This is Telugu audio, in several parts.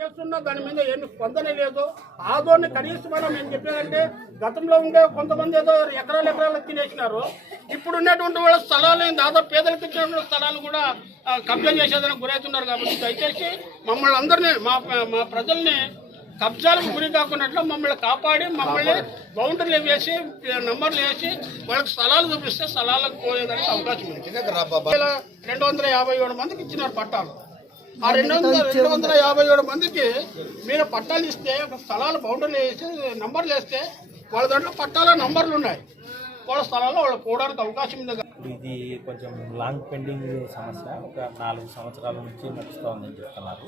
చేస్తున్నా దాని మీద ఏమి స్పందన లేదు. ఆదోని కనీసం మనం మేము చెప్పేదంటే గతంలో ఉండే కొంతమంది ఏదో ఎకరాలు ఎకరాలు తినేసినారు. ఇప్పుడు ఉన్నటువంటి వాళ్ళ స్థలాలు దాదాపు పేదలకు ఇచ్చిన స్థలాలు కూడా కబ్జా చేసేదానికి గురవుతున్నారు కాబట్టి దయచేసి మమ్మల్ని అందరినీ మా మా ప్రజల్ని కబ్జాలకు గురి కాకున్నట్లు మమ్మల్ని కాపాడి మమ్మల్ని బౌండరీలు వేసి నంబర్లు వేసి వాళ్ళకి స్థలాలు చూపిస్తే స్థలాలకు పోయేదానికి అవకాశం ఉంది. రెండు వందల యాభై ఏడు మందికి ఇచ్చినారు పట్టాలు. ఆ రెండు వందల రెండు వందల యాభై ఏడు మందికి మీరు పట్టాలు ఇస్తే ఒక స్థలాలు బౌండరీలు వేసి నంబర్లు వేస్తే వాళ్ళ దాంట్లో పట్టాల నంబర్లు ఉన్నాయి. వాళ్ళ స్థలాల్లో వాళ్ళు పోవడానికి అవకాశం ఉంది ఇప్పుడు ఇది కొంచెం లాంగ్ పెండింగ్ సమస్య. ఒక నాలుగు సంవత్సరాల నుంచి నడుస్తోందని చెప్తున్నారు.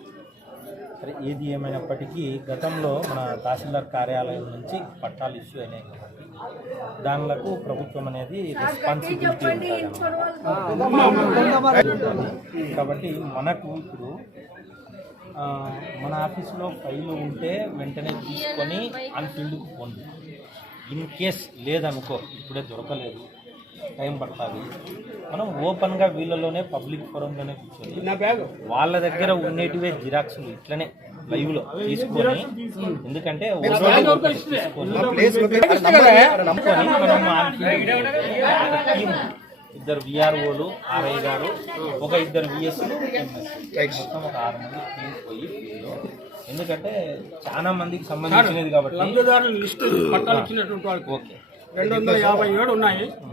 సరే ఏది ఏమైనప్పటికీ గతంలో మన తహసీల్దార్ కార్యాలయం నుంచి పట్టాలు ఇష్యూ అయినాయి కాబట్టి దానిలకు ప్రభుత్వం అనేది రెస్పాన్సిబిలిటీ ఉంటుంది. కాబట్టి మనకు ఇప్పుడు మన ఆఫీస్లో ఫైల్ ఉంటే వెంటనే తీసుకొని అన్ఫీల్డ్కి పోండి. ఇన్ కేస్ లేదనుకో ఇప్పుడే దొరకలేదు. టైం పడుతుంది. మనం ఓపెన్గా వీళ్ళలోనే పబ్లిక్ ఫోరంలోనే కూర్చొని వాళ్ళ దగ్గర ఉండేటివే జిరాక్స్లు ఇట్లనే లైవ్లో తీసుకొని ఎందుకంటే ఇద్దరు విఆర్ఓలు ఆర్ఐ గారు ఒక ఇద్దరు విఎస్ మొత్తం ఒక ఆరు మంది టీం పోయి. ఎందుకంటే చాలా మందికి సంబంధించినది కాబట్టి ఓకే. రెండు వందల యాభై ఏడు ఉన్నాయి.